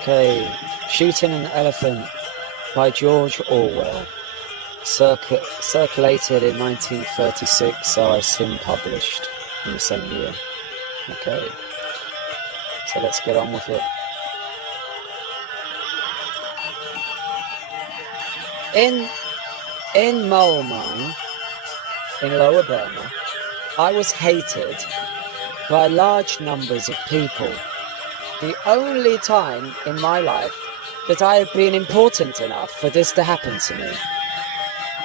Okay, Shooting an Elephant by George Orwell. Circulated in 1936, so I assume published in the same year. Okay, so let's get on with it. In Mole Mine, in Lower Burma, I was hated by large numbers of people. The only time in my life that I have been important enough for this to happen to me.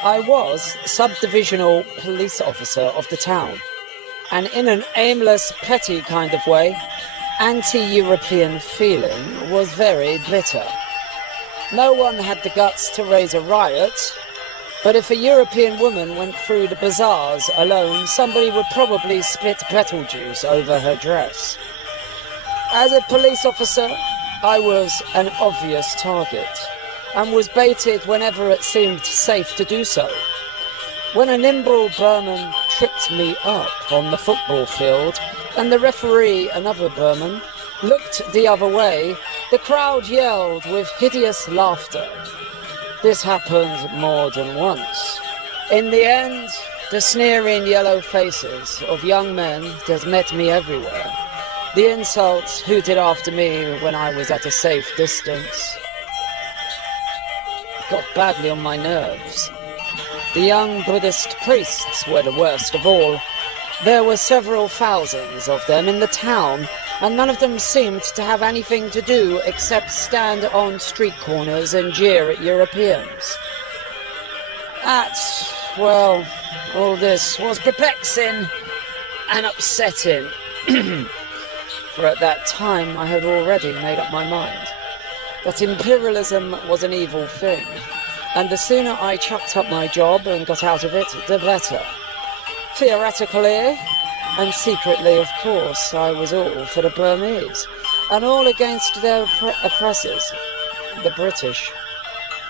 I was subdivisional police officer of the town, and in an aimless, petty kind of way, anti-European feeling was very bitter. No one had the guts to raise a riot, but if a European woman went through the bazaars alone, somebody would probably spit petal juice over her dress. As a police officer, I was an obvious target, and was baited whenever it seemed safe to do so. When a nimble Burman tripped me up on the football field, and the referee, another Burman, looked the other way, the crowd yelled with hideous laughter. This happened more than once. In the end, the sneering yellow faces of young men that met me everywhere, the insults hooted after me when I was at a safe distance, got badly on my nerves. The young Buddhist priests were the worst of all. There were several thousands of them in the town, and none of them seemed to have anything to do except stand on street corners and jeer at Europeans. Well, all this was perplexing and upsetting, for at that time I had already made up my mind that imperialism was an evil thing, and the sooner I chucked up my job and got out of it, the better. Theoretically, and secretly, of course, I was all for the Burmese, and all against their oppressors, the British.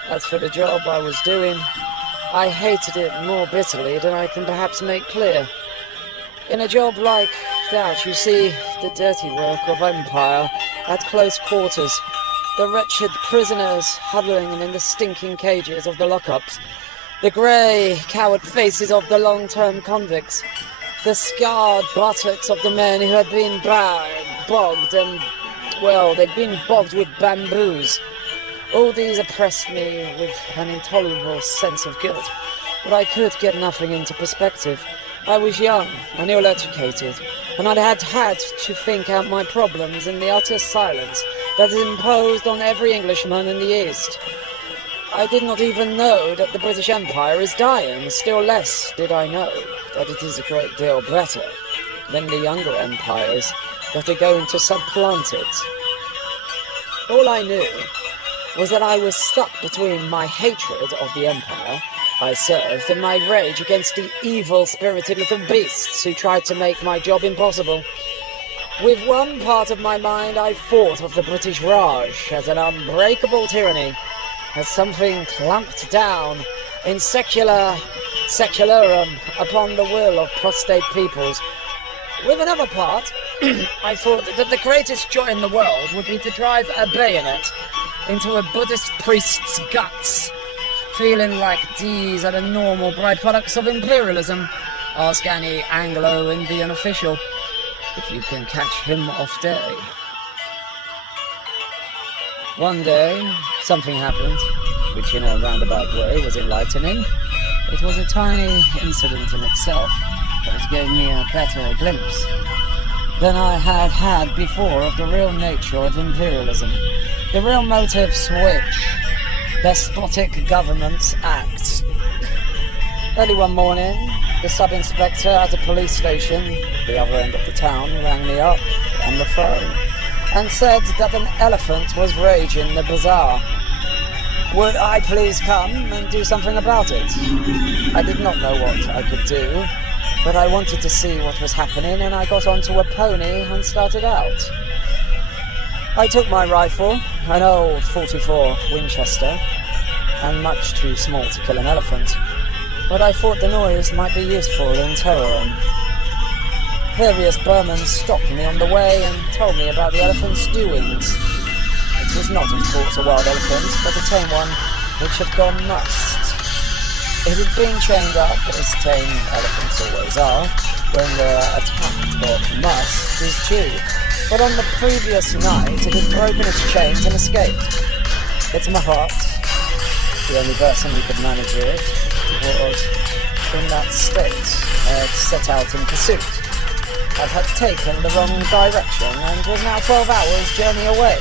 As for the job I was doing, I hated it more bitterly than I can perhaps make clear. In a job like that, you see the dirty work of empire at close quarters, the wretched prisoners huddling in the stinking cages of the lockups, the grey, coward faces of the long-term convicts, the scarred buttocks of the men who had been bogged and, well, they'd been bogged with bamboos. All these oppressed me with an intolerable sense of guilt, but I could get nothing into perspective. I was young and ill-educated, and I'd had to think out my problems in the utter silence that is imposed on every Englishman in the East. I did not even know that the British Empire is dying, still less did I know that it is a great deal better than the younger empires that are going to supplant it. All I knew was that I was stuck between my hatred of the empire I served and my rage against the evil-spirited little beasts who tried to make my job impossible. With one part of my mind I thought of the British Raj as an unbreakable tyranny, as something clamped down in secularum upon the will of prostrate peoples. With another part, I thought that the greatest joy in the world would be to drive a bayonet into a Buddhist priest's guts, feeling like these are the normal byproducts of imperialism. Ask any Anglo-Indian official, if you can catch him off day. One day, something happened, which in a roundabout way was enlightening. It was a tiny incident in itself, but it gave me a better glimpse than I had had before of the real nature of imperialism, the real motives which despotic governments act. Early one morning, the sub-inspector at a police station, the other end of the town, rang me up on the phone and said that an elephant was raging the bazaar. Would I please come and do something about it? I did not know what I could do, but I wanted to see what was happening, and I got onto a pony and started out. I took my rifle, an old .44 Winchester, and much too small to kill an elephant, but I thought the noise might be useful in terroring. Various Burmans stopped me on the way and told me about the elephant's doings. It was not, of course, a wild elephant, but a tame one which had gone must. It had been chained up, as tame elephants always are, when they're attacked or must is due. But on the previous night, it had broken its chains and escaped. Its mahat, the only person who could manage it, was in that state, had set out in pursuit. Had taken the wrong direction and was now 12 hours journey away.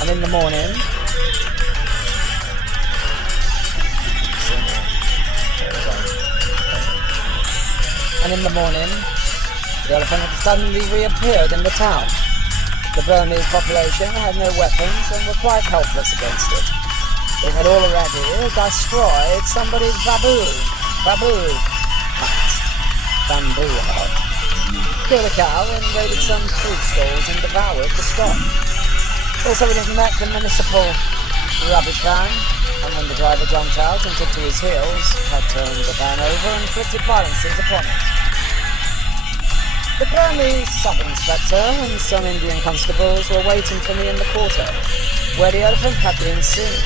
And in the morning, the elephant had suddenly reappeared in the town. The Burmese population had no weapons and were quite helpless against it. It had already destroyed somebody's bamboo hut, killed a cow and raided some fruit stalls and devoured the stock. Also, it had met the municipal rubbish van, and when the driver jumped out and took to his heels, had turned the van over and inflicted violences upon it. The Burmese sub-inspector and some Indian constables were waiting for me in the quarter, where the elephant had been seen.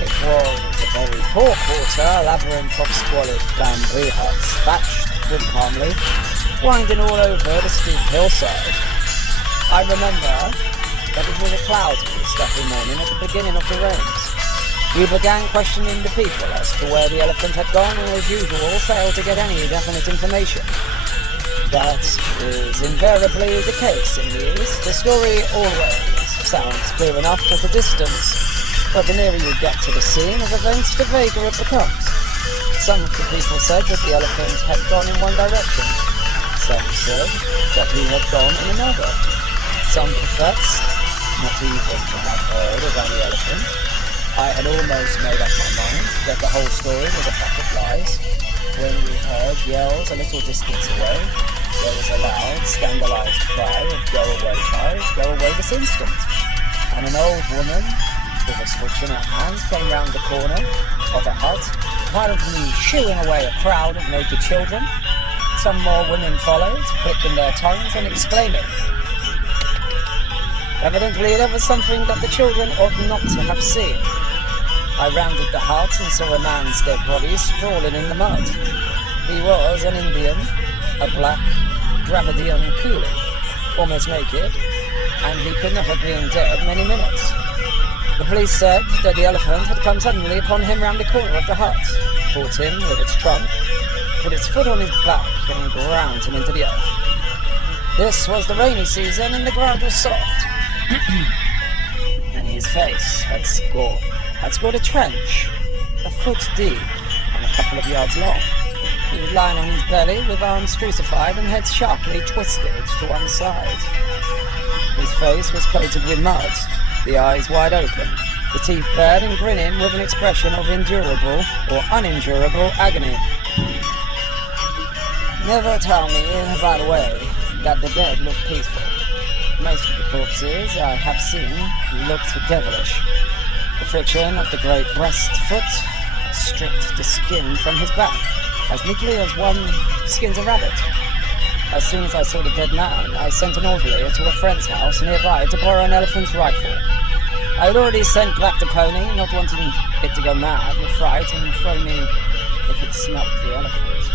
It was a very poor quarter, a labyrinth of squalid bamboo huts, thatched with palm leaf, winding all over the steep hillside. I remember that it was a cloudy, stuffy morning at the beginning of the rains. We began questioning the people as to where the elephant had gone, and as usual failed to get any definite information. That is invariably the case in the East. The story always sounds clear enough at a distance, but the nearer you get to the scene of events, the vaguer it becomes. Some of the people said that the elephant had gone in one direction. Some said that he had gone in another. Some professed not even to have heard of any elephant. I had almost made up my mind that the whole story was a pack of lies, when we heard yells a little distance away. There was a loud, scandalized cry of "Go away, child, go away this instant." And an old woman with a switch in her hand came round the corner of a hut, violently shooing away a crowd of naked children. Some more women followed, clicking their tongues and exclaiming. Evidently there was something that the children ought not to have seen. I rounded the hut and saw a man's dead body sprawling in the mud. He was an Indian, a black Dravidian coolie, almost naked, and he could not have been dead many minutes. The police said that the elephant had come suddenly upon him round the corner of the hut, caught him with its trunk, put its foot on his back and ground him into the earth. This was the rainy season and the ground was soft. And his face had scored a trench, a foot deep and a couple of yards long. He was lying on his belly with arms crucified and head sharply twisted to one side. His face was coated with mud, the eyes wide open, the teeth bared and grinning with an expression of endurable or unendurable agony. Never tell me, by the way, that the dead look peaceful. Most of the corpses I have seen looked devilish. The friction of the great breast foot stripped the skin from his back, as neatly as one skins a rabbit. As soon as I saw the dead man, I sent an orderly to a friend's house nearby to borrow an elephant's rifle. I had already sent back the pony, not wanting it to go mad with fright and throw me if it smelt the elephant.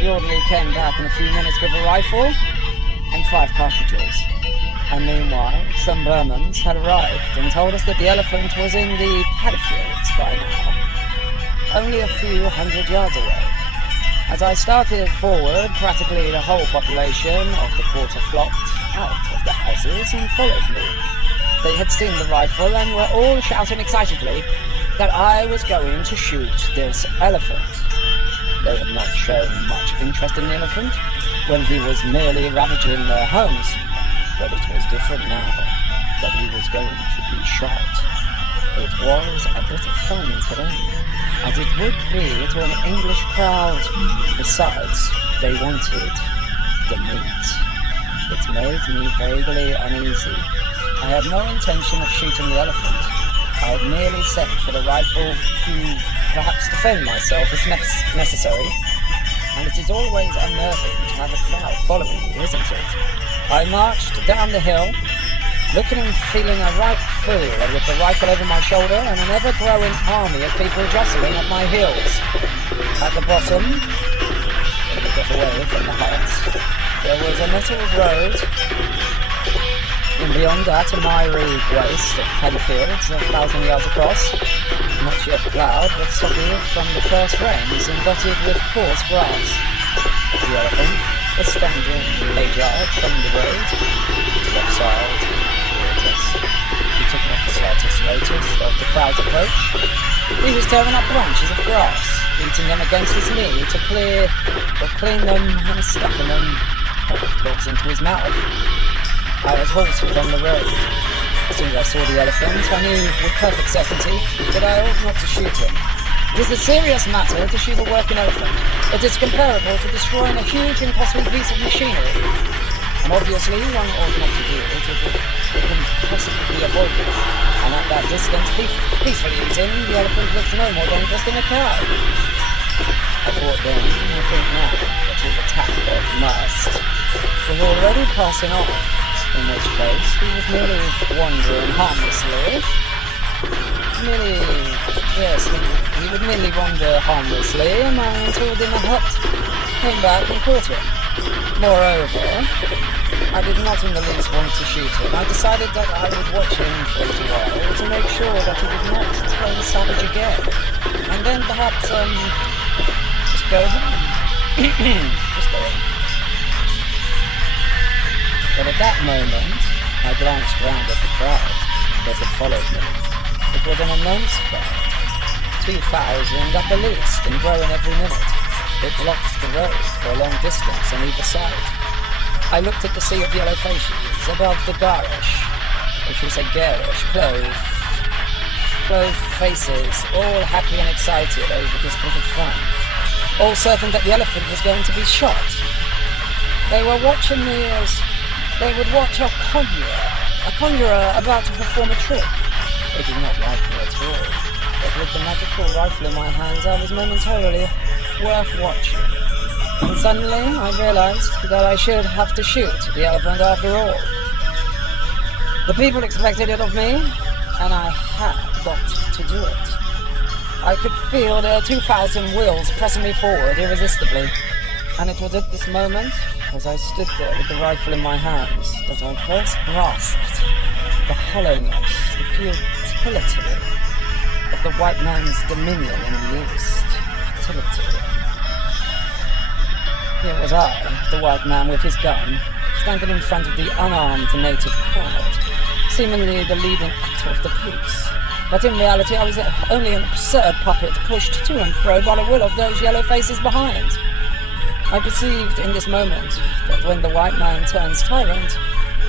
The orderly came back in a few minutes with a rifle and 5 cartridges. And meanwhile, some Burmans had arrived and told us that the elephant was in the paddy fields by now, only a few hundred yards away. As I started forward, practically the whole population of the quarter flocked out of the houses and followed me. They had seen the rifle and were all shouting excitedly that I was going to shoot this elephant. They had not shown much interest in the elephant when he was merely ravaging their homes. But it was different now that he was going to be shot. It was a bit of fun today, as it would be to an English crowd. Besides, they wanted the meat. It made me vaguely uneasy. I had no intention of shooting the elephant. I had merely sent for the rifle to perhaps defend myself if necessary. And it is always unnerving to have a crowd following you, isn't it? I marched down the hill, looking and feeling a right fool with the rifle over my shoulder and an ever-growing army of people jostling at my heels. At the bottom, as I got away from the hut, there was a metal road, and beyond that a miry waste of paddy fields 1,000 yards across, not yet ploughed but soggy from the first rains and dotted with coarse grass. The elephant was standing a yard from the road, left side towards us. He took not the slightest notice of the crowd's approach. He was tearing up branches of grass, beating them against his knee to clear or clean them and stuffing them, of course, into his mouth. I had halted on the road. As soon as I saw the elephant, I knew with perfect certainty that I ought not to shoot him. It is a serious matter to shoot a working elephant. It is comparable to destroying a huge and costly piece of machinery. And obviously one ought not to do it if it can possibly be avoided. And at that distance, peacefully eating, the elephant looks no more dangerous than a cow. I thought then, I think now, that his attack of must was already passing off, in which case he was merely wandering harmlessly. He would merely wander harmlessly until the hut came back and caught him. Moreover, I did not in the least want to shoot him. I decided that I would watch him for a little while to make sure that he did not turn savage again, and then perhaps just go home. Just go home. But at that moment, I glanced round at the crowd that had followed me. It was an immense crowd, 2,000 at the least, and growing every minute. It blocked the road for a long distance on either side. I looked at the sea of yellow faces above the garish, or should we say garish, clothed faces, all happy and excited over this bit of fun, all certain that the elephant was going to be shot. They were watching me as they would watch a conjurer about to perform a trick. They did not like me at all, but with the magical rifle in my hands I was momentarily worth watching. And suddenly I realized that I should have to shoot the elephant after all. The people expected it of me, and I had got to do it. I could feel their 2,000 wills pressing me forward irresistibly, and it was at this moment, as I stood there with the rifle in my hands, that I first grasped the hollowness, the futility of the white man's dominion in the East. Futility. Here was I, the white man with his gun, standing in front of the unarmed native crowd, seemingly the leading actor of the piece. But in reality I was only an absurd puppet pushed to and fro by the will of those yellow faces behind. I perceived in this moment that when the white man turns tyrant,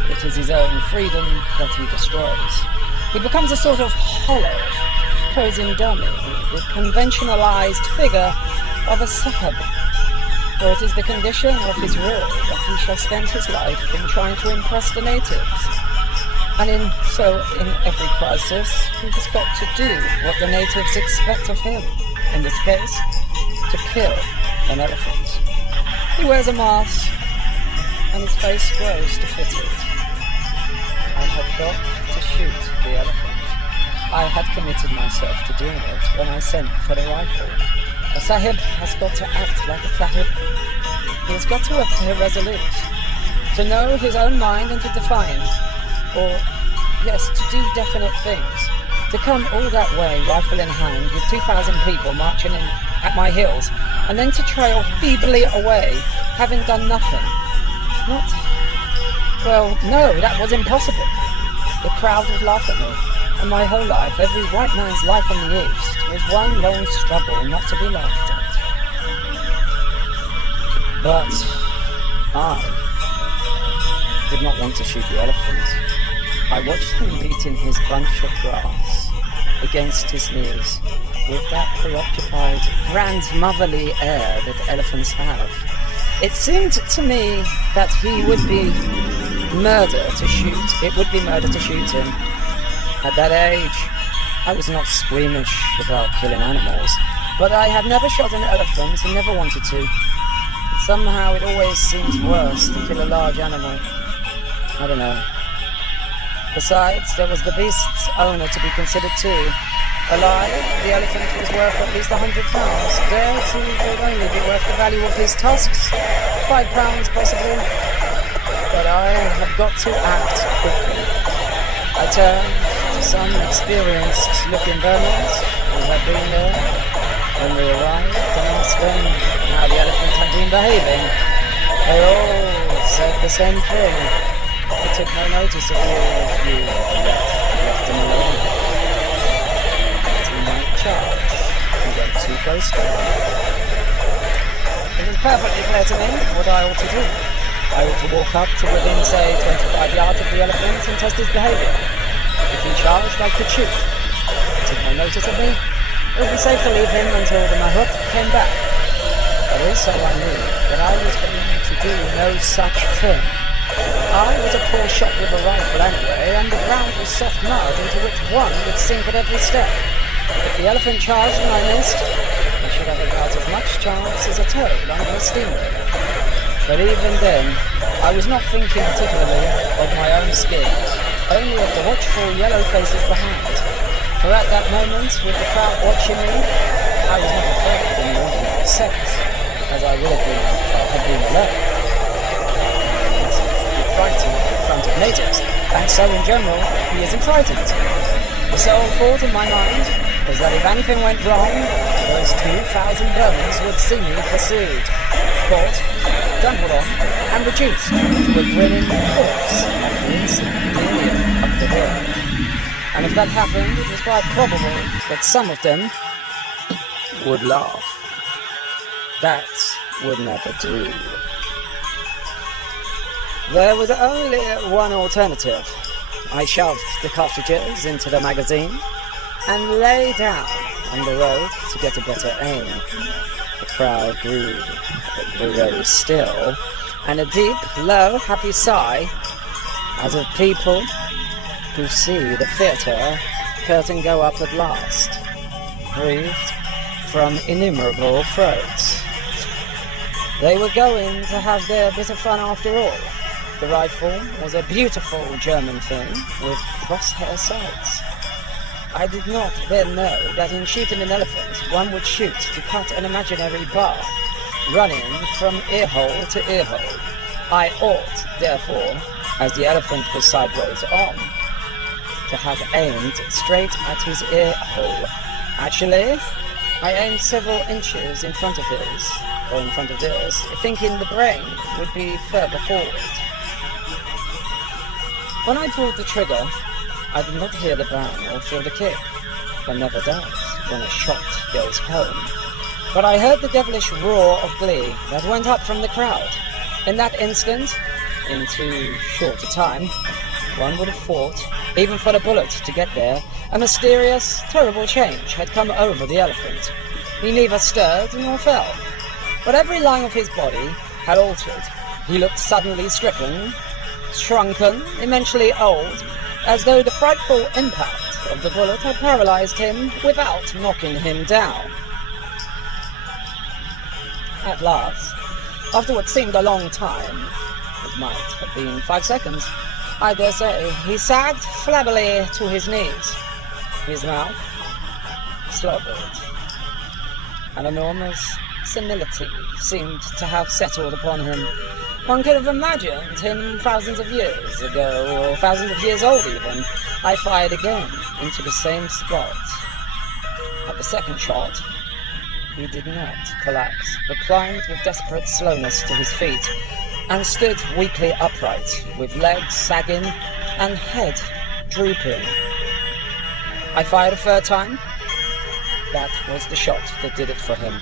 it is his own freedom that he destroys. He becomes a sort of hollow, posing dummy, the conventionalized figure of a sahib. For it is the condition of his rule that he shall spend his life in trying to impress the natives. And in every crisis, he has got to do what the natives expect of him. In this case, to kill an elephant. He wears a mask, and his face grows to fit it. I had got to shoot the elephant. I had committed myself to doing it when I sent for the rifle. A sahib has got to act like a sahib. He has got to appear resolute, to know his own mind and to define, or, yes, to do definite things. To come all that way, rifle in hand, with 2,000 people marching in at my heels, and then to trail feebly away, having done nothing. No, that was impossible. The crowd would laugh at me, and my whole life, every white man's life in the East, was one long struggle not to be laughed at. But I did not want to shoot the elephant. I watched him beating his bunch of grass against his knees with that preoccupied, grandmotherly air that elephants have. It seemed to me that he would be murder to shoot. It would be murder to shoot him. At that age, I was not squeamish about killing animals, but I had never shot an elephant and never wanted to. Somehow it always seems worse to kill a large animal. I don't know. Besides, there was the beast's owner to be considered too. Alive, the elephant was worth at least £100. Dead, he would only be worth the value of his tusks, £5 possibly. But I have got to act quickly. I turned to some experienced-looking Burmans who had been there when we arrived and asked them how the elephant had been behaving. They all said the same thing. They took no notice of you left them alone. Charge and get too close to him. It was perfectly clear to me what I ought to do. I ought to walk up to within, say, 25 yards of the elephant and test his behaviour. If he charged, I could shoot. If he took no notice of me, it would be safe to leave him until the mahout came back. But also I knew that I was going to do no such thing. I was a poor shot with a rifle anyway, and the ground was soft mud into which one would sink at every step. If the elephant charged and I missed, I should have about as much chance as a toad under a steamboat. But even then, I was not thinking particularly of my own skin, only of the watchful yellow faces behind. For at that moment, with the crowd watching me, I was not afraid in the ordinary sense, as I would have been if I had been alone. I mustn't be frightened in front of natives, and so in general, he isn't frightened. The sole thought in my mind was that if anything went wrong, those 2,000 Burmans would see me pursued, caught, trampled on, and reduced to a grinning corpse at the insigniam up the hill. And if that happened, it was quite probable that some of them would laugh. That would never do. There was only one alternative. I shoved the cartridges into the magazine and lay down on the road to get a better aim. The crowd grew very still, and a deep, low, happy sigh, as of people who see the theatre curtain go up at last, breathed from innumerable throats. They were going to have their bit of fun after all. The rifle was a beautiful German thing with crosshair sights. I did not then know that in shooting an elephant, one would shoot to cut an imaginary bar, running from earhole to earhole. I ought, therefore, as the elephant was sideways on, to have aimed straight at his earhole. Actually, I aimed several inches in front of his, or in front of theirs, thinking the brain would be further forward. When I pulled the trigger, I did not hear the bang or feel the kick. One never does when a shot goes home. But I heard the devilish roar of glee that went up from the crowd. In that instant, in too short a time, one would have thought, even for the bullet to get there, a mysterious, terrible change had come over the elephant. He neither stirred nor fell, but every line of his body had altered. He looked suddenly stricken, shrunken, immensely old, as though the frightful impact of the bullet had paralyzed him without knocking him down. At last, after what seemed a long time, it might have been 5 seconds, I dare say, he sagged flabbily to his knees. His mouth slobbered. An enormous senility seemed to have settled upon him. One could have imagined him thousands of years ago, or thousands of years old even. I fired again into the same spot. At the second shot, he did not collapse, but climbed with desperate slowness to his feet, and stood weakly upright, with legs sagging and head drooping. I fired a third time. That was the shot that did it for him.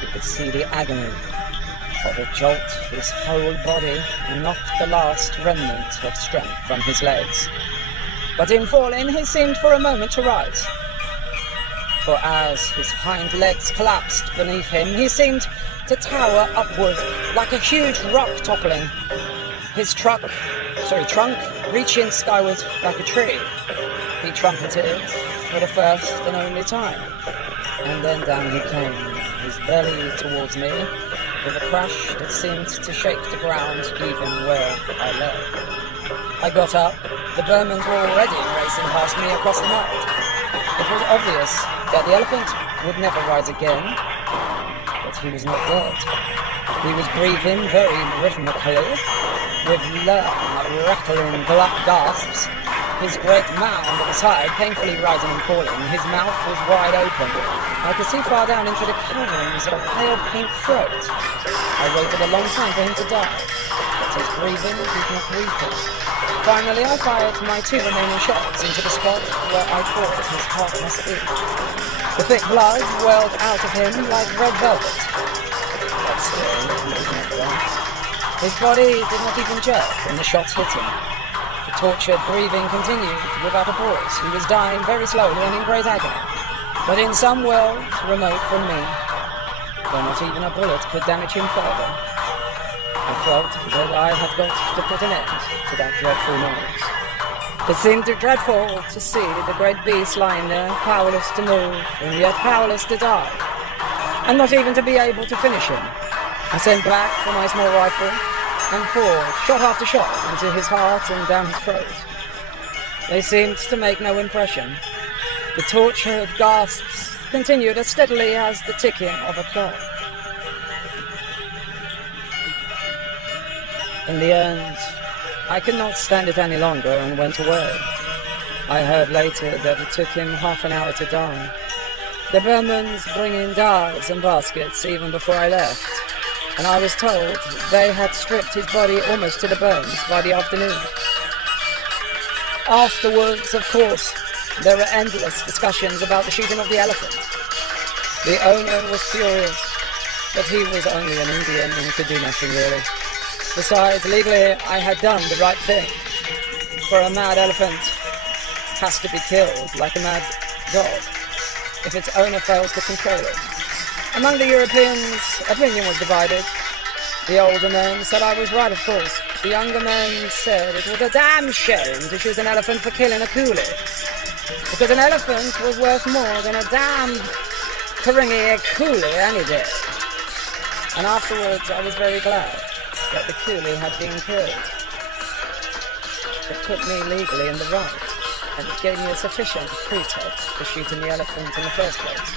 You could see the agony of it jolt his whole body and knock the last remnant of strength from his legs. But in falling, he seemed for a moment to rise. For as his hind legs collapsed beneath him, he seemed to tower upward like a huge rock toppling, his trunk reaching skyward like a tree. He trumpeted for the first and only time, and then down he came, his belly towards me, with a crash that seemed to shake the ground even where I lay. I got up, The Burmans were already racing past me across the mud. It was obvious that the elephant would never rise again, but he was not dead. He was breathing very rhythmically, with rattling gasps, his great mound at the side painfully rising and falling. His mouth was wide open. I could see far down into the caverns of pale pink throat. I waited a long time for him to die, but his breathing did not weaken. Finally, I fired my 2 remaining shots into the spot where I thought his heart must be. The thick blood welled out of him like red velvet. But still, he did not die. His body did not even jerk when the shots hit him. The tortured breathing continued without a pause. He was dying very slowly and in great agony. But in some world remote from me, where not even a bullet could damage him further, I felt that I had got to put an end to that dreadful noise. It seemed dreadful to see the great beast lying there, powerless to move, and yet powerless to die, and not even to be able to finish him. I sent back for my small rifle, and poured shot after shot into his heart and down his throat. They seemed to make no impression. The tortured gasps continued as steadily as the ticking of a clock. In the end, I could not stand it any longer and went away. I heard later that it took him half an hour to die. The Burmans bring in dars and baskets even before I left, and I was told they had stripped his body almost to the bones by the afternoon. Afterwards, of course, there were endless discussions about the shooting of the elephant. The owner was furious, but he was only an Indian and could do nothing really. Besides, legally, I had done the right thing. For a mad elephant has to be killed like a mad dog if its owner fails to control it. Among the Europeans, opinion was divided. The older men said I was right, of course. The younger men said it was a damn shame to shoot an elephant for killing a coolie, because an elephant was worth more than a damn Karingi coolie any day. And afterwards, I was very glad that the coolie had been killed. It put me legally in the right, and it gave me a sufficient pretext for shooting the elephant in the first place.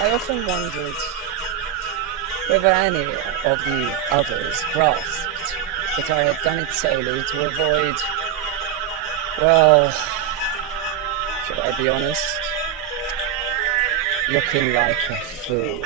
I often wondered whether any of the others grasped that I had done it solely to avoid, well, should I be honest, looking like a fool.